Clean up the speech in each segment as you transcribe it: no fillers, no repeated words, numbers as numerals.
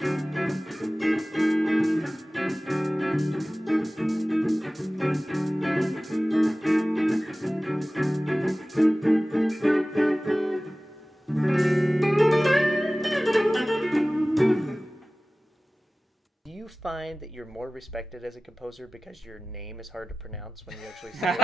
Do you find that you're more respected as a composer because your name is hard to pronounce when you actually say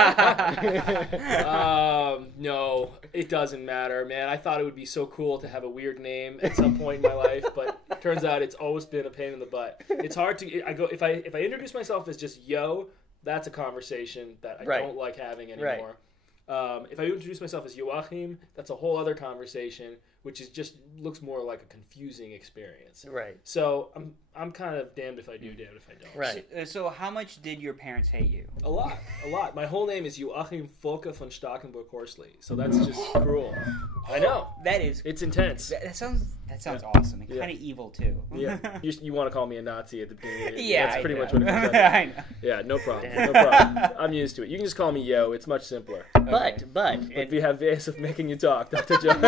it? No, it doesn't matter, man. I thought it would be so cool to have a weird name at some point in my life, but it turns out it's always been a pain in the butt. It's hard to. If I introduce myself as just Yo, that's a conversation that I don't like having anymore. If I introduce myself as Joachim, that's a whole other conversation, which is just looks more like a confusing experience. Right. So I'm kind of damned if I do, damned if I don't. Right. So how much did your parents hate you? A lot. My whole name is Joachim Volker von Starkenburg-Horsley, so that's just cruel. I know. That is. It's intense. That sounds awesome and kind of evil too. Yeah. You want to call me a Nazi at the beginning? Yeah. That's pretty much what it comes down to. I know. Yeah. No problem. No problem. I'm used to it. You can just call me Yo. It's much simpler. But we have ways of making you talk, Dr. Joe.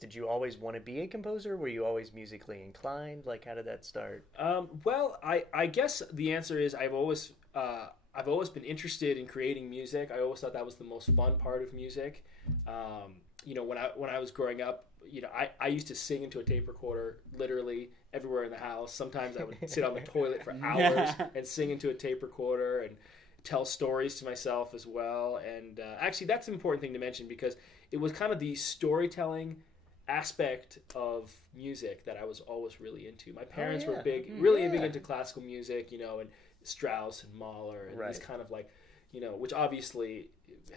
Did you always want to be a composer? Were you always musically inclined? Like, how did that start? Well, I guess the answer is I've always been interested in creating music. I always thought that was the most fun part of music. When I was growing up, I used to sing into a tape recorder literally everywhere in the house. Sometimes I would sit on the toilet for hours and sing into a tape recorder and tell stories to myself as well. And actually, that's an important thing to mention because it was kind of the storytelling aspect of music that I was always really into. My parents were really big into classical music, and Strauss and Mahler and these kind of like, which obviously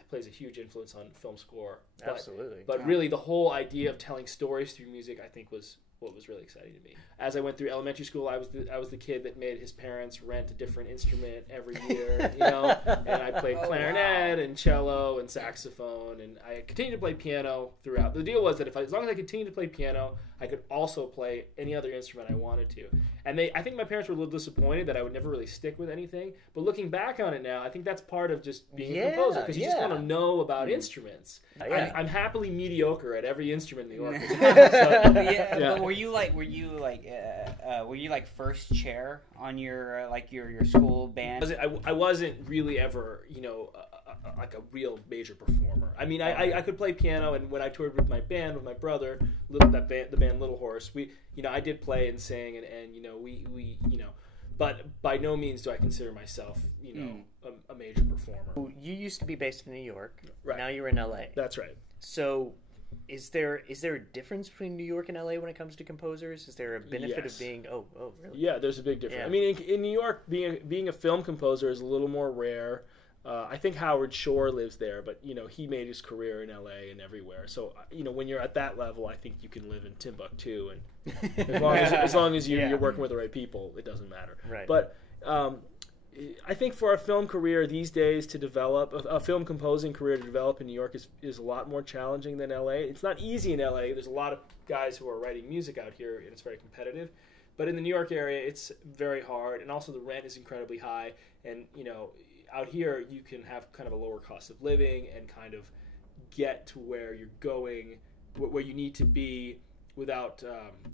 plays a huge influence on film score. Absolutely. But really the whole idea of telling stories through music, I think, was what was really exciting to me. As I went through elementary school, I was the kid that made his parents rent a different instrument every year, and I played clarinet and cello and saxophone, and I continued to play piano throughout. The deal was that as long as I continued to play piano, I could also play any other instrument I wanted to. And I think my parents were a little disappointed that I would never really stick with anything. But looking back on it now, I think that's part of just being a composer, because you just want to know about instruments. I'm happily mediocre at every instrument in the orchestra. But were you like first chair on your your school band? I wasn't really ever like a real major performer. I mean, I could play piano, and when I toured with my band with my brother, the band Little Horse, I did play and sing, and we but by no means do I consider myself a major performer. You used to be based in New York. Right. Now you're in LA. That's right. So is there a difference between New York and LA when it comes to composers? Is there a benefit of being really? Yeah, there's a big difference. Yeah. I mean, in New York, being a film composer is a little more rare. I think Howard Shore lives there, but he made his career in LA and everywhere. So when you're at that level, I think you can live in Timbuktu, and as long as you're working with the right people, it doesn't matter. Right. But I think for a film career these days to develop a film composing career to develop in New York is a lot more challenging than LA. It's not easy in LA. There's a lot of guys who are writing music out here, and it's very competitive. But in the New York area, it's very hard, and also the rent is incredibly high, and out here, you can have kind of a lower cost of living and kind of get to where you're going, where you need to be without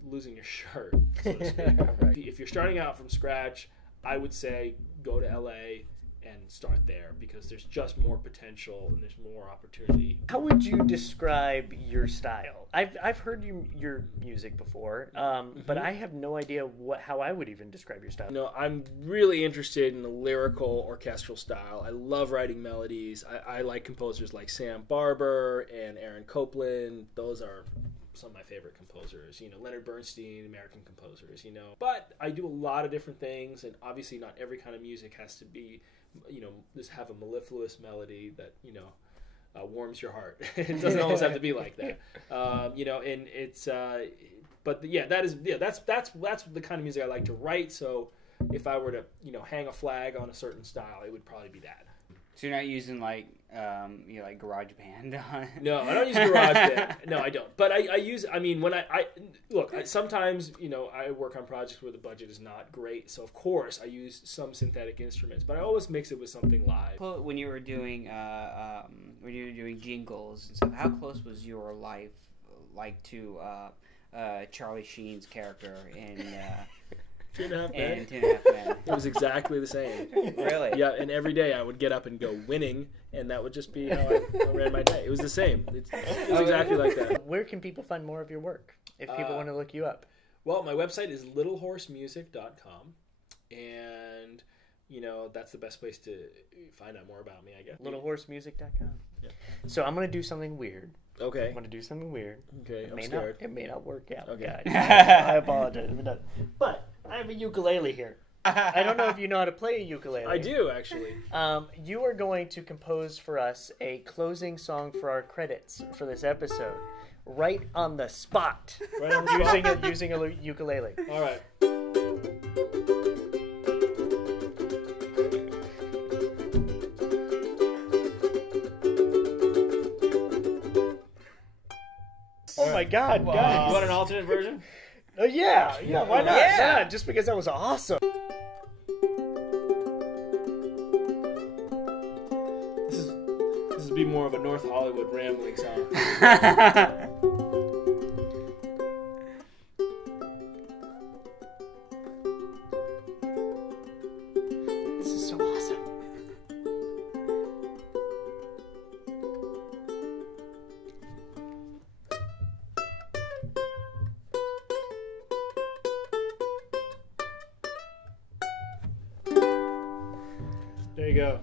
losing your shirt, so to speak. Right. If you're starting out from scratch, I would say go to LA and start there because there's just more potential and there's more opportunity. How would you describe your style? I've heard your music before, but I have no idea how I would even describe your style. I'm really interested in the lyrical orchestral style. I love writing melodies. I like composers like Sam Barber and Aaron Copland. Those are some of my favorite composers. Leonard Bernstein, American composers. But I do a lot of different things, and obviously not every kind of music has to be just have a mellifluous melody that warms your heart. It doesn't always have to be like that. And it's that's the kind of music I like to write. So if I were to hang a flag on a certain style, it would probably be that. So you're not using like GarageBand on it? No, I don't use GarageBand. No, I don't. But I use. I mean, when sometimes I work on projects where the budget is not great, so of course I use some synthetic instruments. But I always mix it with something live. When you were doing jingles and stuff, how close was your life like to Charlie Sheen's character in 2.5 Men. in 2.5 Men. It was exactly the same. Really? Yeah, and every day I would get up and go winning, and that would just be how I ran my day. It was the same. It was exactly like that. Where can people find more of your work if people want to look you up? Well, my website is littlehorsemusic.com, and that's the best place to find out more about me, I guess. Littlehorsemusic.com. Yeah. So I'm gonna do something weird. Okay. I'm gonna do something weird. Okay, I'm scared. It may not work out, Okay. guys. I apologize. But I have a ukulele here. I don't know if you know how to play a ukulele. I do, actually. You are going to compose for us a closing song for our credits for this episode, right on the spot, Right on the spot? using a ukulele. All right. Oh my God, You guys! want an alternate version? Oh yeah, why not? Yeah. Yeah, just because that was awesome. This would be more of a North Hollywood rambling song. This is so awesome. There you go.